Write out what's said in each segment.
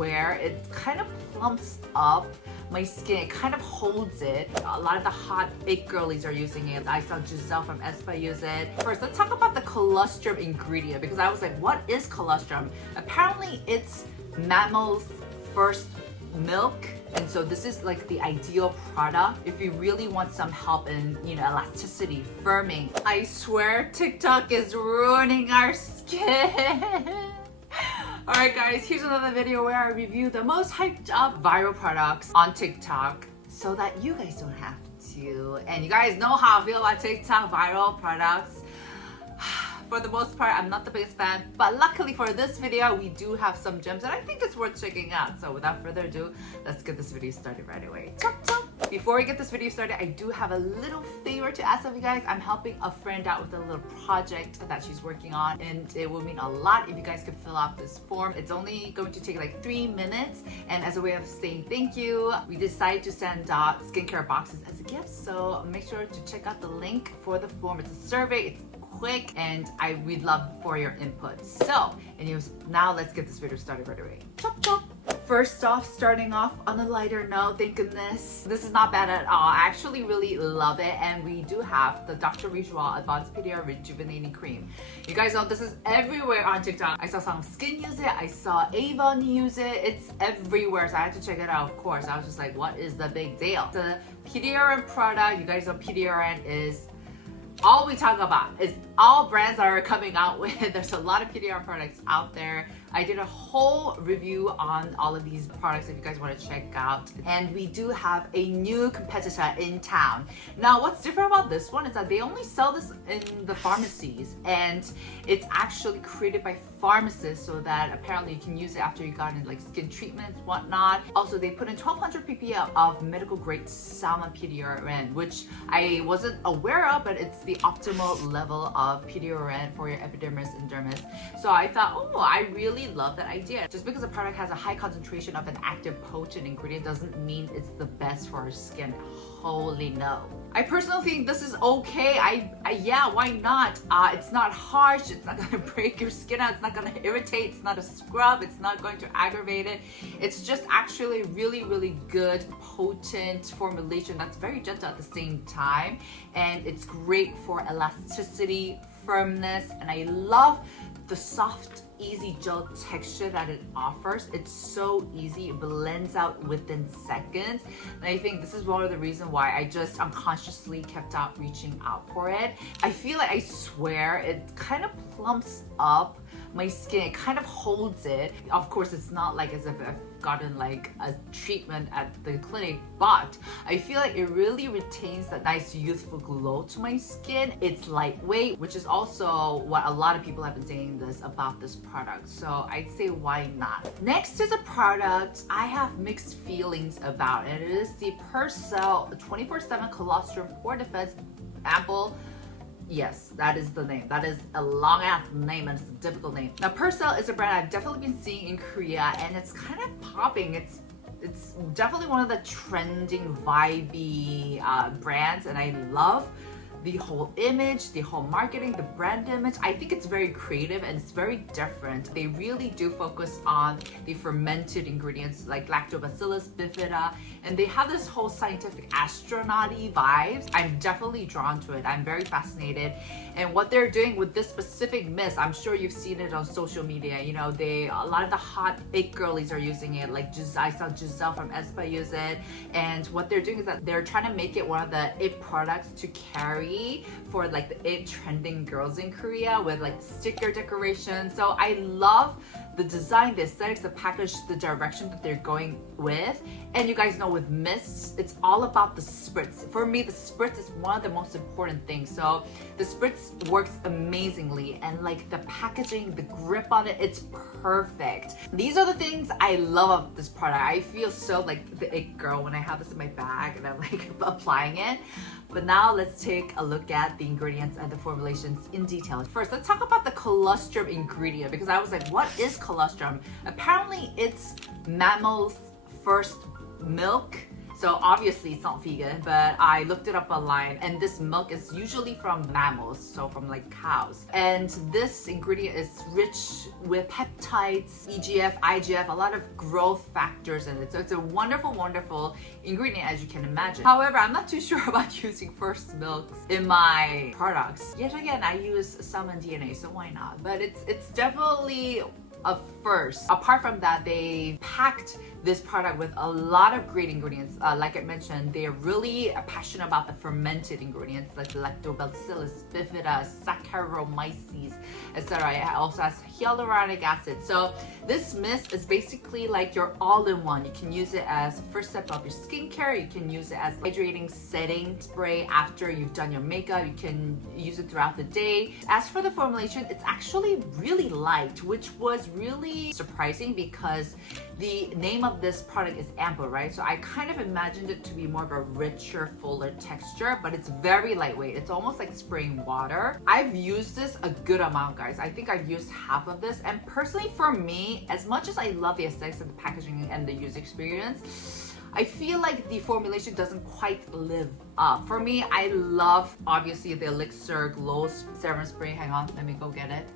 swear it kind of plumps up my skin. It kind of holds it. A lot of the hot big girlies are using it. I saw Giselle from Espa use it. First, let's talk about the colostrum ingredient because I was like, what is colostrum? Apparently, it's mammal's first milk. And so this is like the ideal product if you really want some help in, elasticity, firming. I swear TikTok is ruining our skin. Alright guys, here's another video where I review the most hyped up viral products on TikTok so that you guys don't have to. And you guys know how I feel about TikTok viral products. For the most part, I'm not the biggest fan, but luckily for this video, we do have some gems and I think it's worth checking out. So without further ado, let's get this video started right away. Chop, chop. Before we get this video started, I do have a little favor to ask of you guys. I'm helping a friend out with a little project that she's working on, and it will mean a lot if you guys could fill out this form. It's only going to take like 3 minutes, and as a way of saying thank you, we decided to send out skincare boxes as a gift. So make sure to check out the link for the form. It's a survey. It's quick and we'd love for your input. So anyways, now let's get this video started right away. Chop chop. First off, starting off on a lighter note, thank goodness. This is not bad at all. I actually really love it, and we do have the Dr. Reju-All Advanced PDRN Rejuvenating Cream. You guys know this is everywhere on TikTok. I saw some skin use it, I saw Avon use it. It's everywhere, so I had to check it out, of course. I was just like, what is the big deal? The PDRN product, you guys know PDRN is all we talk about. Is all brands are coming out with. There's a lot of PDRN products out there. I did a whole review on all of these products if you guys want to check out. And we do have a new competitor in town. Now, what's different about this one is that they only sell this in the pharmacies, and it's actually created by pharmacists so that apparently you can use it after you got in like skin treatments, whatnot. Also, they put in 1200 ppm of medical grade salmon PDRN, which I wasn't aware of, but it's the optimal level of PDRN for your epidermis and dermis. So I thought, oh, I really love that idea. Just because a product has a high concentration of an active potent ingredient doesn't mean it's the best for our skin. Holy no. I personally think this is okay. Yeah, why not? It's not harsh. It's not gonna break your skin out. It's not gonna irritate. It's not a scrub. It's not going to aggravate it. It's just actually really, really good, potent formulation that's very gentle at the same time. And it's great for elasticity, firmness, and I love the soft, easy gel texture that it offers. It's so easy, it blends out within seconds. And I think this is one of the reasons why I just unconsciously kept out reaching out for it. I feel like, I swear, it kind of plumps up my skin. It kind of holds it. Of course, it's not like as if I've gotten like a treatment at the clinic, but I feel like it really retains that nice youthful glow to my skin. It's lightweight, which is also what a lot of people have been saying this about this product. So I'd say why not? Next is a product I have mixed feelings about, and it is the Purcell 24/7 Colostrum Pore Defense Ampoule. Yes, that is the name. That is a long ass name, and it's a difficult name. Now, Purcell is a brand I've definitely been seeing in Korea, and it's kind of popping. It's definitely one of the trending, vibey brands, and I love the whole image, the whole marketing, the brand image. I think it's very creative and it's very different. They really do focus on the fermented ingredients like Lactobacillus bifida, and they have this whole scientific astronaut-y vibes. I'm definitely drawn to it. I'm very fascinated. And what they're doing with this specific mist, I'm sure you've seen it on social media. A lot of the hot big girlies are using it. Like I saw Giselle from Espa use it. And what they're doing is that they're trying to make it one of the it products to carry for like the it trending girls in Korea with like sticker decoration. So I love the design, the aesthetics, the package, the direction that they're going with. And you guys know with mists, it's all about the spritz. For me, the spritz is one of the most important things. So the spritz works amazingly, and like the packaging, the grip on it, it's perfect. These are the things I love of this product. I feel so like the it girl when I have this in my bag and I'm like applying it. But now let's take a look at the ingredients and the formulations in detail. First, let's talk about the colostrum ingredient, because I was like, what is colostrum? Apparently it's mammal's first milk. So obviously it's not vegan, but I looked it up online, and this milk is usually from mammals, so from like cows. And this ingredient is rich with peptides, EGF, IGF, a lot of growth factors in it. So it's a wonderful, wonderful ingredient, as you can imagine. However, I'm not too sure about using first milks in my products. Yet again, I use salmon DNA, so why not? But it's definitely a first. Apart from that, they packed this product with a lot of great ingredients. Like I mentioned, they're really passionate about the fermented ingredients like lactobacillus, bifida, Saccharomyces, etc. It also has hyaluronic acid. So this mist is basically like your all-in-one. You can use it as first step of your skincare. You can use it as hydrating setting spray after you've done your makeup. You can use it throughout the day. As for the formulation, it's actually really light, which was really surprising because the name of this product is Ampoule, right? So I kind of imagined it to be more of a richer, fuller texture, but it's very lightweight. It's almost like spraying water. I've used this a good amount, guys. I think I've used half of this. And personally for me, as much as I love the aesthetics of the packaging and the user experience, I feel like the formulation doesn't quite live up. For me, I love, obviously, the Elixir Glow Serum Spray. Hang on, let me go get it.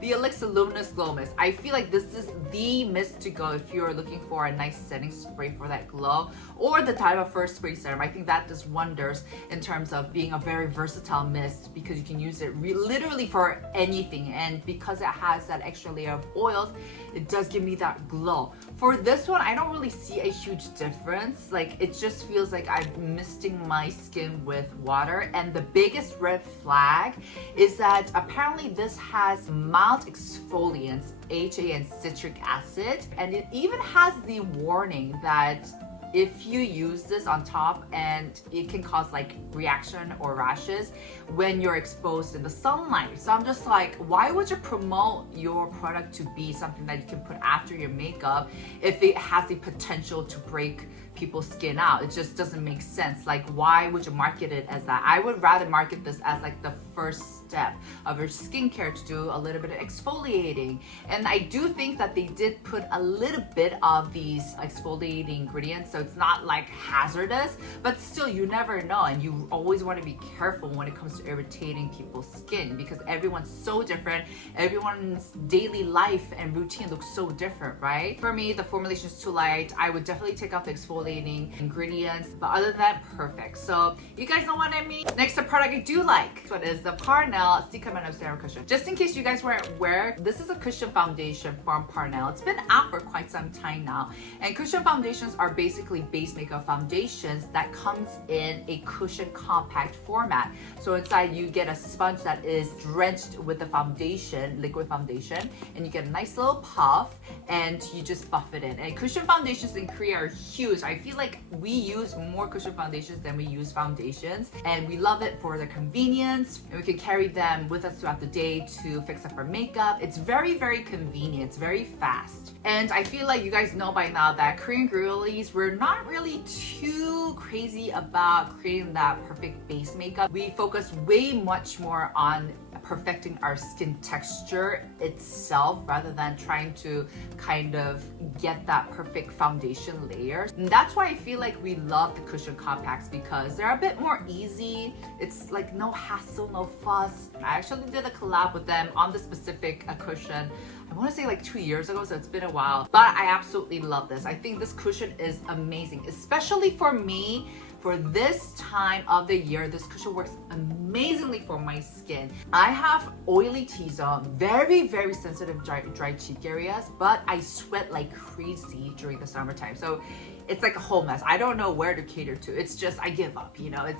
The Elixir Luminous Glow Mist. I feel like this is the mist to go if you're looking for a nice setting spray for that glow, or the type of first spray serum. I think that does wonders in terms of being a very versatile mist because you can use it literally for anything, and because it has that extra layer of oils, it does give me that glow. For this one, I don't really see a huge difference. Like, it just feels like I'm misting my skin with water. And the biggest red flag is that apparently this has mild exfoliants, HA and citric acid, and it even has the warning that if you use this on top, and it can cause like reaction or rashes when you're exposed in the sunlight. So I'm just like, why would you promote your product to be something that you can put after your makeup if it has the potential to break people's skin out? It just doesn't make sense. Like, why would you market it as that? I would rather market this as like the first step of your skincare to do a little bit of exfoliating. And I do think that they did put a little bit of these exfoliating ingredients, so it's not like hazardous, but still, you never know, and you always want to be careful when it comes to irritating people's skin because everyone's so different. Everyone's daily life and routine looks so different, right? For me, the formulation is too light. I would definitely take out the exfoliating ingredients, but other than that, perfect. So you guys know what I mean. Next, the product I do like, what is the Parnell Cicamanu Serum Cushion. Just in case you guys weren't aware, this is a cushion foundation from Parnell. It's been out for quite some time now, and cushion foundations are basically base makeup foundations that comes in a cushion compact format. So inside you get a sponge that is drenched with the foundation, liquid foundation, and you get a nice little puff, and you just buff it in. And cushion foundations in Korea are huge. I feel like we use more cushion foundations than we use foundations, and we love it for the convenience, and we can carry them with us throughout the day to fix up our makeup. It's very, very convenient. It's very fast. And I feel like you guys know by now that Korean girlies, we're not really too crazy about creating that perfect base makeup. We focus way much more on perfecting our skin texture itself rather than trying to kind of get that perfect foundation layer. And that's why I feel like we love the cushion compacts, because they're a bit more easy. It's like no hassle, no fuss. I actually did a collab with them on the specific cushion, I want to say like 2 years ago, so it's been a while, but I absolutely love this. I think this cushion is amazing, especially for me. For this time of the year, this cushion works amazingly for my skin. I have oily T-zone, very, very sensitive dry cheek areas, but I sweat like crazy during the summertime. So it's like a whole mess. I don't know where to cater to. It's just, I give up, you know,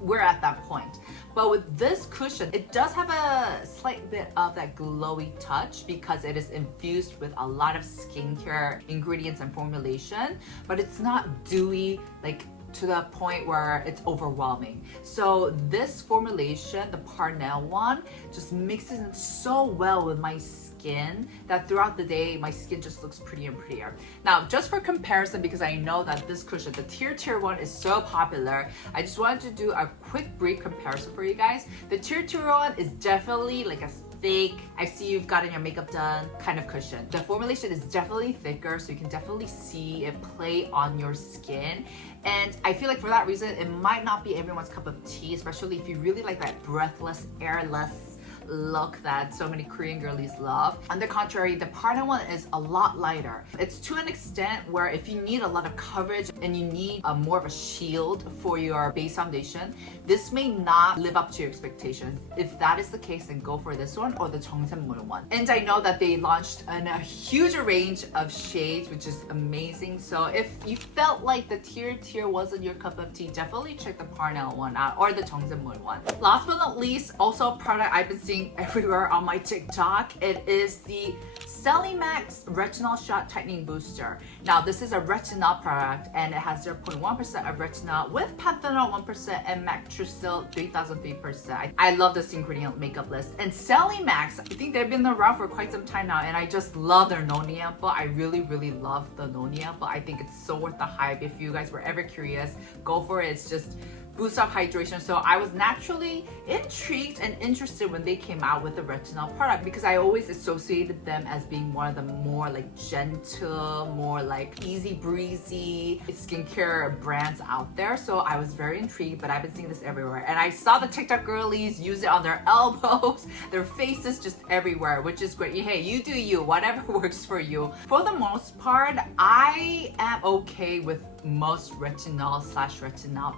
we're at that point. But with this cushion, it does have a slight bit of that glowy touch because it is infused with a lot of skincare ingredients and formulation, but it's not dewy, like to the point where it's overwhelming. So this formulation, the Parnell one, just mixes in so well with my skin that throughout the day, my skin just looks prettier and prettier. Now, just for comparison, because I know that this cushion, the TIRTIR one, is so popular, I just wanted to do a quick brief comparison for you guys. The TIRTIR one is definitely like a thick, I see you've gotten your makeup done kind of cushion. The formulation is definitely thicker, so you can definitely see it play on your skin. And I feel like for that reason, it might not be everyone's cup of tea, especially if you really like that breathless, airless look that so many Korean girlies love. On the contrary, the Parnell one is a lot lighter. It's to an extent where if you need a lot of coverage and you need more of a shield for your base foundation, this may not live up to your expectations. If that is the case, then go for this one or the 정샘물 one. And I know that they launched a huge range of shades, which is amazing. So if you felt like the TIRTIR wasn't your cup of tea, definitely check the Parnell one out or the 정샘물 one. Last but not least, also a product I've been seeing everywhere on my TikTok. It is the Celimax Retinal Shot Tightening Booster. Now, this is a retinol product and it has 0.1% of retinol with panthenol 1% and Purcell 3003%. I love this ingredient makeup list. And Celimax, I think they've been around for quite some time now, and I just love their noni ampoule. I really love the noni ampoule. I think it's so worth the hype. If you guys were ever curious, go for it. It's just boost up hydration. So I was naturally intrigued and interested when they came out with the retinol product, because I always associated them as being one of the more like gentle, more like easy breezy skincare brands out there. So I was very intrigued, but I've been seeing this everywhere. And I saw the TikTok girlies use it on their elbows, their faces, just everywhere, which is great. Hey, you do you, whatever works for you. For the most part, I am okay with most retinol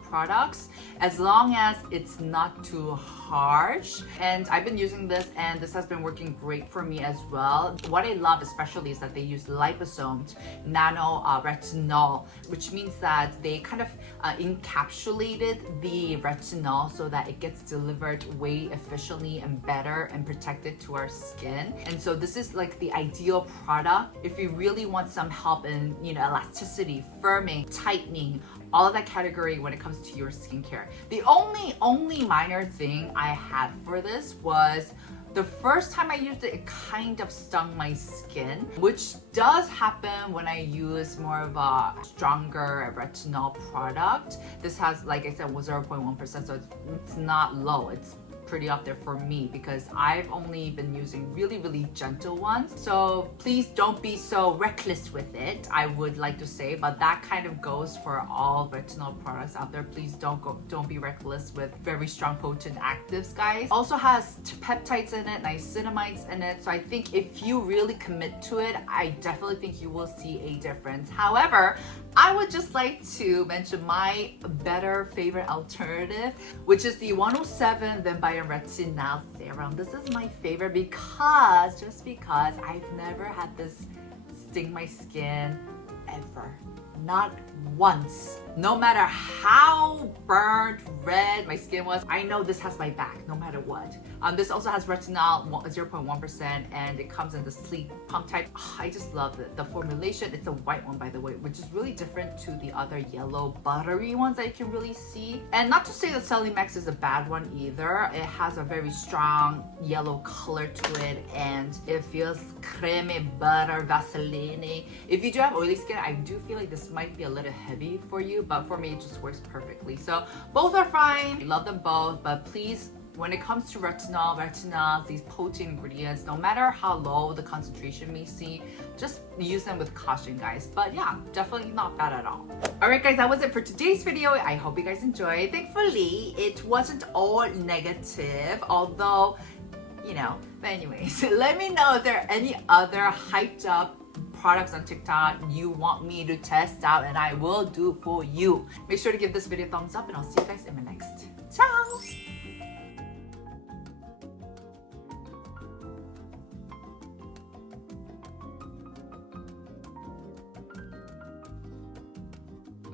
products as long as it's not too harsh. And I've been using this and this has been working great for me as well. What I love especially is that they use liposomed nano retinol, which means that they kind of encapsulated the retinol so that it gets delivered way efficiently and better and protected to our skin. And so this is like the ideal product if you really want some help in, you know, elasticity, firming, tightening, all of that category when it comes to your skincare. The only minor thing I had for this was the first time I used it, it kind of stung my skin, which does happen when I use more of a stronger retinol product. This has, like I said, was 0.1%, so it's not low. It's pretty up there for me because I've only been using really gentle ones. So please don't be so reckless with it, I would like to say, but that kind of goes for all retinol products out there. Please don't be reckless with very strong potent actives, guys. Also has peptides in it, niacinamides in it. So I think if you really commit to it, I definitely think you will see a difference. However, I would just like to mention my better favorite alternative, which is the 107 Vinbiome Retinal Serum. This is my favorite because I've never had this sting my skin ever. Not once. No matter how burnt red my skin was, I know this has my back no matter what. This also has retinol 0.1% and it comes in the sleek pump type. I just love it. The formulation, it's a white one by the way, which is really different to the other yellow buttery ones that you can really see. And not to say that Celimax is a bad one either. It has a very strong yellow color to it and it feels creme butter Vaseline. If you do have oily skin, I do feel like this might be a little heavy for you, but for me it just works perfectly. So both are fine. I love them both, but please, when it comes to retinols, these potent ingredients, no matter how low the concentration may seem, just use them with caution, guys. But yeah, definitely not bad at all. Alright guys, that was it for today's video. I hope you guys enjoyed. Thankfully, it wasn't all negative, although, you know, but anyways, let me know if there are any other hyped up products on TikTok you want me to test out and I will do for you. Make sure to give this video a thumbs up and I'll see you guys in my next